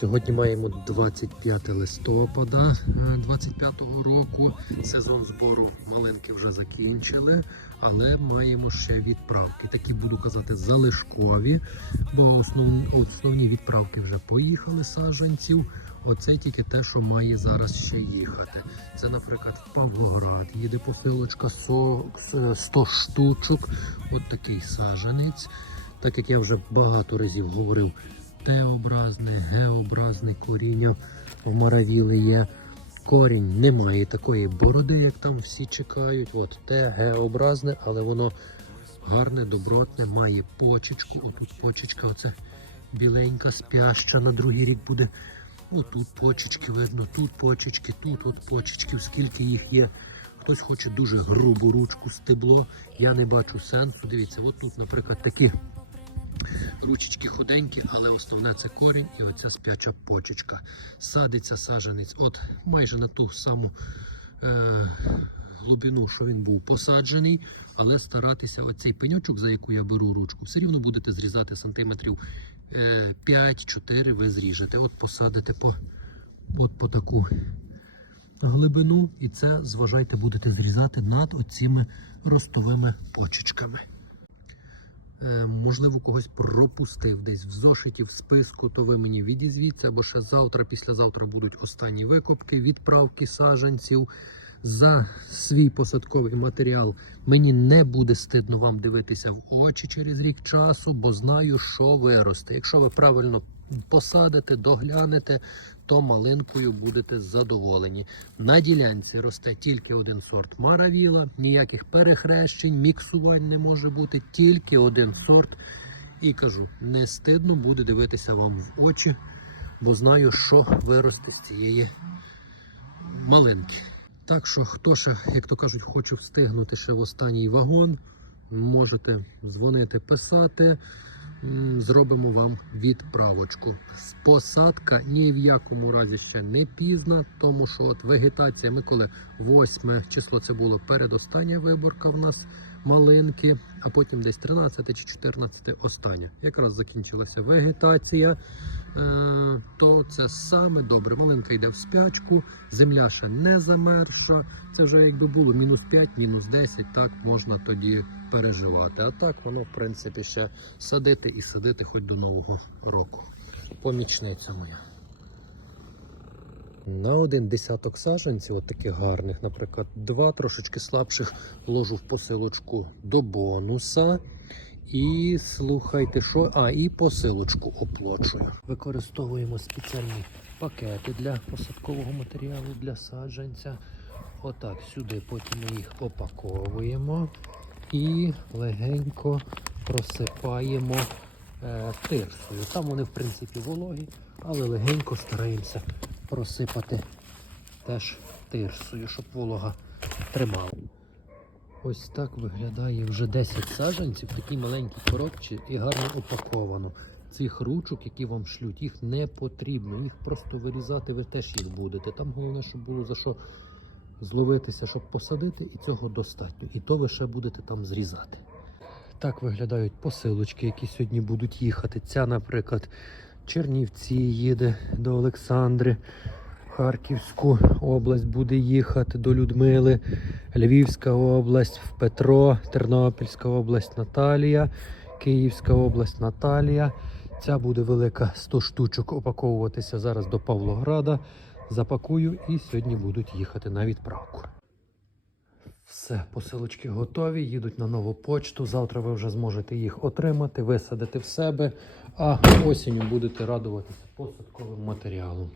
Сьогодні маємо 25 листопада 25 року. Сезон збору малинки вже закінчили, але маємо ще відправки. Такі буду казати залишкові, бо основні, основні відправки вже поїхали саджанців. Оце тільки те, що має зараз ще їхати. Це, наприклад, в Павлоград їде посилочка со- 100 штучок. От такий саджанець. Так як я вже багато разів говорив, Т-образне, Г-образне коріння в маравіли є. Корінь не має такої бороди, як там всі чекають. От Т, Г-образне, але воно гарне, добротне, має почечку. Отут почечка, оце біленька, спяща на другий рік буде. Ну тут почечки видно, тут почечки, тут от почечки, скільки їх є. Хтось хоче дуже грубу ручку, стебло. Я не бачу сенсу. Дивіться, от тут, наприклад, такі ручечки худенькі, але основне це корінь і оця спяча почечка. Садиться саджанець от майже на ту саму е, глибину, що він був посаджений, але старатися оцей пеньочок, за яку я беру ручку, все рівно будете зрізати сантиметрів е, 5-4 ви зріжете. От посадите по, от по таку глибину, і це, зважайте, будете зрізати над оціми ростовими почечками. Е, можливо, когось пропустив десь в зошиті, в списку, то ви мені відізвіться, бо ще завтра, післязавтра будуть останні викупки, відправки саджанців. За свій посадковий матеріал мені не буде стидно вам дивитися в очі через рік часу, бо знаю, що виросте. Якщо ви правильно посадите, доглянете, то малинкою будете задоволені. На ділянці росте тільки один сорт маравіла, ніяких перехрещень, міксувань не може бути, тільки один сорт. І кажу, не стидно буде дивитися вам в очі, бо знаю, що виросте з цієї малинки. Так що, хто ще, як то кажуть, хоче встигнути ще в останній вагон, можете дзвонити, писати. Зробимо вам відправочку. Посадка ні в якому разі ще не пізна, тому що от вегетація, ми коли 8 число це було передостання виборка в нас малинки, а потім десь 13 чи 14 остання. Якраз закінчилася вегетація, е, то це саме добре. Малинка йде в спячку, земля ще не замерзша. Це вже якби було мінус 5, мінус 10, так можна тоді переживати. А так воно, в принципі, ще садити і садити хоч до Нового року. Помічниця моя. На один десяток саджанців, от таких гарних, наприклад, два трошечки слабших ложу в посилочку до бонуса. І слухайте, що. А, і посилочку оплачую. Використовуємо спеціальні пакети для посадкового матеріалу для саджанця. Отак, сюди потім ми їх опаковуємо і легенько просипаємо тирсою. Там вони, в принципі, вологі, але легенько стараємося просипати теж тирсою, щоб волога тримала. Ось так виглядає вже 10 саджанців, такі маленькі коробці і гарно упаковано. Цих ручок, які вам шлють, їх не потрібно. Їх просто вирізати, ви теж їх будете. Там головне, щоб було за що зловитися, щоб посадити, і цього достатньо. І то ви ще будете там зрізати. Так виглядають посилочки, які сьогодні будуть їхати. Ця, наприклад, Чернівці їде до Олександри. Харківську область буде їхати до Людмили, Львівська область в Петро, Тернопільська область Наталія, Київська область Наталія. Ця буде велика 100 штучок опаковуватися зараз до Павлограда. Запакую і сьогодні будуть їхати на відправку. Все, посилочки готові, їдуть на нову почту. Завтра ви вже зможете їх отримати, висадити в себе, а осінню будете радуватися посадковим матеріалом.